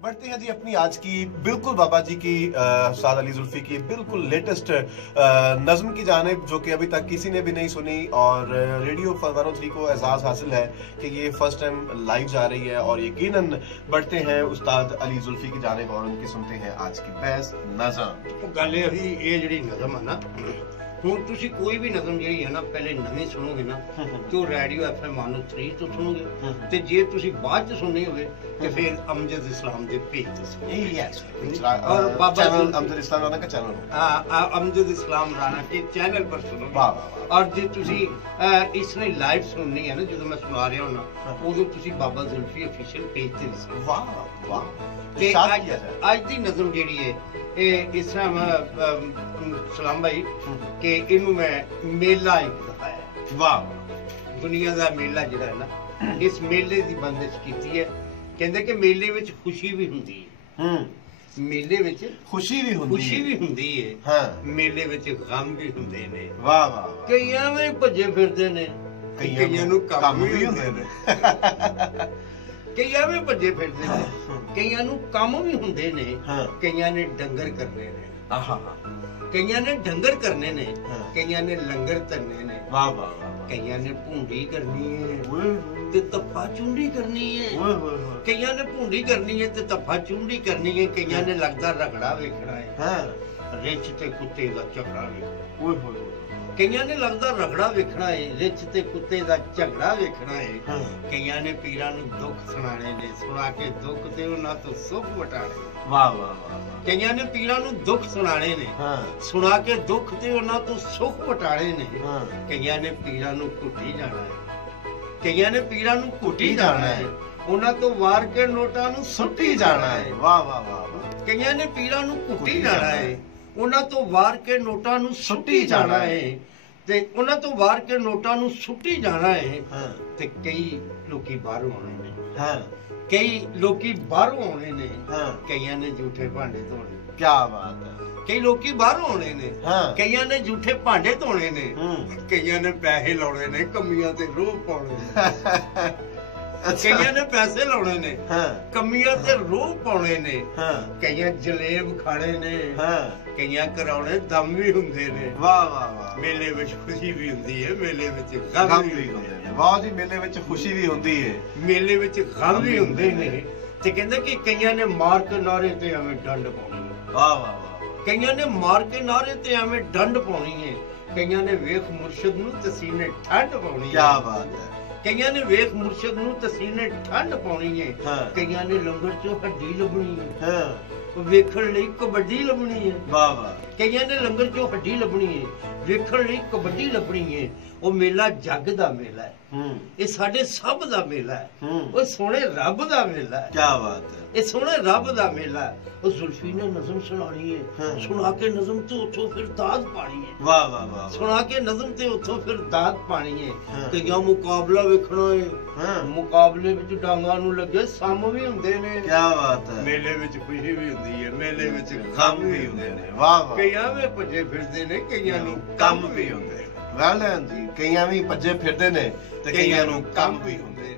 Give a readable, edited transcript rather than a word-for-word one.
बढ़ते हैं जी अपनी आज की बिल्कुल बाबा जी की उस्ताद अली जुल्फी की बिल्कुल लेटेस्ट नज़्म की जानिब, जो कि अभी तक किसी ने भी नहीं सुनी और रेडियो 103 को एजाज़ हासिल है कि ये फर्स्ट टाइम लाइव जा रही है। और यकीनन बढ़ते हैं उस्ताद अली जुल्फी की जानिब और उनकी सुनते हैं आज की बेस्ट नज़्म। गल ये जी नज़म है ना, ਹੁਣ ਤੁਸੀਂ ਕੋਈ ਵੀ ਨਜ਼ਮ ਜਿਹੜੀ ਹੈ ਨਾ ਪਹਿਲੇ ਨਵੀਂ ਸੁਣੋਗੇ ਨਾ ਤੇ ਰੇਡੀਓ FM 103 ਤੋਂ ਸੁਣੋਗੇ, ਤੇ ਜੇ ਤੁਸੀਂ ਬਾਅਦ ਚ ਸੁਣਨੀ ਹੋਵੇ ਤੇ ਫਿਰ ਅਮਜਦ ਇਸਲਾਮ ਦੇ ਪੇਜ ਤੇ ਸੁਣੋਗੇ। यस और बाबा चैनल अमजद इस्लाम राना का चैनल हो। अमजद इस्लाम राना के चैनल पर सुनोगे। वाह वाह। और ਜੇ ਤੁਸੀਂ ਇਸਨੇ ਲਾਈਵ ਸੁਣਨੀ ਹੈ ਨਾ, ਜਦੋਂ ਮੈਂ ਸੁਣਾ ਰਿਹਾ ਹਾਂ ਉਦੋਂ ਤੁਸੀਂ ਬਾਬਾ ਜ਼ੁਲਫੀ ਅਫੀਸ਼ੀਅਲ ਪੇਜ ਤੇ ਵੀ ਸੁਣੋ। वाह वाह। ਤੇ इरशाद किया जाए। ਅੱਜ ਦੀ ਨਜ਼ਮ ਜਿਹੜੀ ਹੈ ਇਹ ਇਸ ਤਰ੍ਹਾਂ ਸਲਾਮ ਭਾਈ ਕਿ ਇਹਨੂੰ ਮੈਂ ਮੇਲਾ ਇੱਕ ਦਿਖਾਇਆ। वाह। ਦੁਨੀਆ ਦਾ ਮੇਲਾ ਜਿਹੜਾ ਹੈ ਨਾ, ਇਸ ਮੇਲੇ ਦੀ ਬੰਦਿਸ਼ ਕੀਤੀ ਹੈ। ਕਹਿੰਦੇ ਕਿ ਮੇਲੇ ਵਿੱਚ ਖੁਸ਼ੀ ਵੀ ਹੁੰਦੀ ਹੈ। ਮੇਲੇ ਵਿੱਚ खुशी भी होती ਖੁਸ਼ੀ ਵੀ ਹੁੰਦੀ ਹੈ। हाँ। ਮੇਲੇ ਵਿੱਚ ਗਮ ਵੀ ਹੁੰਦੇ ਨੇ। वाह वाह वाह। ਕਈ ਐਵੇਂ ਭੱਜੇ ਫਿਰਦੇ ਨੇ, ਕਈਆਂ ਨੂੰ ਕੰਮ ਵੀ ਹੁੰਦੇ ਨੇ। ਕਈ ਐਵੇਂ ਭੱਜੇ ਫਿਰਦੇ ਨੇ, ਕਈਆਂ ਨੂੰ ਕੰਮ ਵੀ ਹੁੰਦੇ ਨੇ। ਕਈਆਂ ਨੇ ਡੰਗਰ ਕਰਨੇ ਨੇ। आहा। ਕਈਆਂ ਨੇ ਡੰਗਰ ਕਰਨੇ ਨੇ, ਹਾਂ। ਕਈਆਂ ਨੇ ਲੰਗਰ ਧਰਨੇ ਨੇ। वाह वाह वाह। ਕਈਆਂ ਨੇ ਭੁੰਡੀ ਕਰਨੀ ਹੈ ओए ਤੇ ਤੱਫਾ ਚੁੰਡੀ ਕਰਨੀ ਹੈ। ओए ओए। ਕਈਆਂ ਨੇ ਭੁੰਡੀ ਕਰਨੀ ਹੈ ਤੇ ਤੱਫਾ ਚੁੰਡੀ ਕਰਨੀ ਹੈ। ਕਈਆਂ ਨੇ ਲੱਗਦਾ ਰਗੜਾ ਵੇਖਣਾ ਹੈ, हाँ। ਰਿੱਛ ਤੇ ਕੁੱਤੇ ਦਾ ਝਗੜਾ ਵੇਖਣਾ। ओए ओए। ਕਈਆਂ ਨੇ ਲੱਗਦਾ ਰਗੜਾ ਵੇਖਣਾ ਹੈ, ਰਿੱਛ ਤੇ ਕੁੱਤੇ ਦਾ ਝਗੜਾ ਵੇਖਣਾ ਹੈ। हाँ। ਕਈਆਂ ਨੇ ਪੀਰਾਂ ਨੂੰ ਦੁੱਖ ਸੁਣਾਣੇ ਨੇ, ਸੁਣਾ ਕੇ ਦੁੱਖ ਤੇ ਉਹਨਾਂ ਤੋਂ ਸੁੱਖ ਵਟਾਣੇ। वाह वाह वाह। ਕਈਆਂ ਨੇ ਪੀਰਾਂ ਨੂੰ ਦੁੱਖ ਸੁਣਾਣੇ ਨੇ, हाँ। ਸੁਣਾ ਕੇ ਦੁੱਖ ਤੇ ਉਹਨਾਂ ਤੋਂ ਸੁੱਖ ਵਟਾਣੇ ਨੇ। हाँ। ਕਈਆਂ ਨੇ ਪੀਰਾਂ ਨੂੰ ਘੁੱਟੀ ਜਾਣਾ ਹੈ, ਕਈਆਂ ਨੇ ਪੀਰਾਂ ਨੂੰ ਘੁੱਟੀ ਜਾਣਾ ਹੈ, ਉਹਨਾਂ ਤੋਂ ਵਾਰ ਕੇ ਨੋਟਾਂ ਨੂੰ ਸੁੱਟੀ ਜਾਣਾ ਹੈ। वाह वाह वाह। ਕਈਆਂ ਨੇ ਪੀਰਾਂ ਨੂੰ ਘੁੱਟੀ ਜਾਣਾ ਹੈ, ਉਹਨਾਂ ਤੋਂ ਵਾਰ ਕੇ ਨੋਟਾਂ ਨੂੰ ਸੁੱਟੀ ਜਾਣਾ ਹੈ, ਤੇ ਉਹਨਾਂ ਤੋਂ ਵਾਰ ਕੇ ਨੋਟਾਂ ਨੂੰ ਸੁੱਟੀ ਜਾਣਾ ਹੈ। हाँ। ਤੇ ਕਈ ਲੋਕੀ ਬਾਹਰੋਂ ਆਉਣੇ ਨੇ, हाँ। ਕਈ ਲੋਕੀ ਬਾਹਰੋਂ ਆਉਣੇ ਨੇ। हाँ। ਕਈਆਂ ਨੇ ਝੂਠੇ ਭਾਂਡੇ ਧੋਣੇ, क्या बात है। ਕਈ ਲੋਕੀ ਬਾਹਰੋਂ ਆਉਣੇ ਨੇ। हाँ। ਕਈਆਂ ਨੇ ਝੂਠੇ ਭਾਂਡੇ ਧੋਣੇ ਨੇ, ਕਈਆਂ ਨੇ ਪੈਸੇ ਲਾਉਣੇ ਨੇ, ਕਮੀਆਂ ਤੇ ਰੋਹ ਪਾਉਣੇ ਨੇ। ਕਈਆਂ ਨੇ ਪੈਸੇ ਲਾਉਣੇ ਨੇ, हाँ। ਕਮੀਆਂ ਤੇ ਰੋਹ ਪਾਉਣੇ ਨੇ। हाँ। ਕਈਆਂ ਜਲੇਬ ਖਾਣੇ ਨੇ, हाँ। ਕਈਆਂ ਕਰਾਉਣੇ ਦਮ ਵੀ ਹੁੰਦੇ ਨੇ। वाह वाह वाह। ਮੇਲੇ ਵਿੱਚ ਖੁਸ਼ੀ ਵੀ ਹੁੰਦੀ ਹੈ, ਮੇਲੇ ਵਿੱਚ गम ਗਮ भी ਵੀ होते ਹੁੰਦੇ हैं। वाह जी, मेले में खुशी भी होती है। ਨੇ। ਮੇਲੇ ਵਿੱਚ ਗਮ ਵੀ ਹੁੰਦੇ ਨੇ। ਤੇ ਕਹਿੰਦੇ ਕਿ ਕਈਆਂ ਨੇ ਮਾਰ ਕੇ ਨਾਰੇ ਤੇ ਐਵੇਂ ਡੰਡ ਪਾਉਣੀ ਹੈ। वाह वाह वाह। ਕਈਆਂ ਨੇ ਮਾਰ ਕੇ ਨਾਰੇ ਤੇ ਐਵੇਂ ਡੰਡ ਪਾਉਣੀ ਹੈ। ਕਈਆਂ ਨੇ ਵੇਖ ਮੁਰਸ਼ਿਦ ਨੂੰ ਤਸੀਨੇ ਠੰਡ ਪਾਉਣੀ क्या ਹੈ। बात है। ਕਈਆਂ ਨੇ ਵੇਖ ਮੁਰਸ਼ਿਦ ਨੂੰ ਤਸੀਨੇ ਠੰਡ ਪਾਉਣੀ ਹੈ। हाँ। ਕਈਆਂ ਨੇ ਲੰਗਰ ਚੋਂ ਹੱਡੀ ਲੱਭਣੀ ਹੈ, हाँ। ਉਹ ਵੇਖਣ ਲਈ ਕਬੱਡੀ ਲੱਭਣੀ ਹੈ। वाह वाह। ਕਈਆਂ ਨੇ ਲੰਗਰ ਚੋਂ ਹੱਡੀ ਲੱਭਣੀ ਹੈ, ਵੇਖਣ ਲਈ ਕਬੱਡੀ ਲੱਭਣੀ ਹੈ। ਉਹ ਮੇਲਾ ਜੱਗ ਦਾ ਮੇਲਾ ਹੈ, ਇਹ ਸਾਡੇ ਸਭ ਦਾ ਮੇਲਾ ਹੈ। ਉਹ ਸੋਹਣੇ ਰੱਬ ਦਾ ਮੇਲਾ ਹੈ, क्या बात है। ਇਹ ਸੋਹਣੇ ਰੱਬ ਦਾ ਮੇਲਾ ਹੈ। ਉਹ ਜ਼ੁਲਫੀ ਨੇ ਨਜ਼ਮ ਸੁਣਾਣੀ ਹੈ, ਹਾਂ। ਸੁਣਾ ਕੇ ਨਜ਼ਮ ਤੇ ਉੱਥੋਂ ਫਿਰ ਦਾਤ ਪਾਣੀ ਹੈ। वाह वाह वाह। ਸੁਣਾ ਕੇ ਨਜ਼ਮ ਤੇ ਉੱਥੋਂ ਫਿਰ ਦਾਤ ਪਾਣੀ ਹੈ। ਹਾਂ। ਕਈਆਂ ਮੁਕਾਬਲਾ ਵੇਖਣਾ ਹੈ, हाँ। ਮੁਕਾਬਲੇ ਵਿੱਚ ਡਾਂਗਾਂ ਨੂੰ ਲੱਗੇ ਸਮ ਵੀ ਹੁੰਦੇ ਨੇ। क्या बात है। ਮੇਲੇ ਵਿੱਚ ਖੁਸ਼ੀ ਵੀ ਹੁੰਦੀ ਹੈ, ਮੇਲੇ ਵਿੱਚ गम भी होते हैं। वाह वाह। ਕਈਆਂ ਵੇ ਭੱਜੇ ਫਿਰਦੇ ਨੇ, ਕਈਆਂ ਨੂੰ ਕੰਮ ਵੀ ਹੁੰਦੇ ਨੇ। ਵੈਲ ਜੀ, ਕਈਆਂ ਵੀ ਭੱਜੇ ਫਿਰਦੇ ਨੇ ਤੇ ਕਈਆਂ ਨੂੰ ਕੰਮ ਵੀ ਹੁੰਦੇ ਨੇ।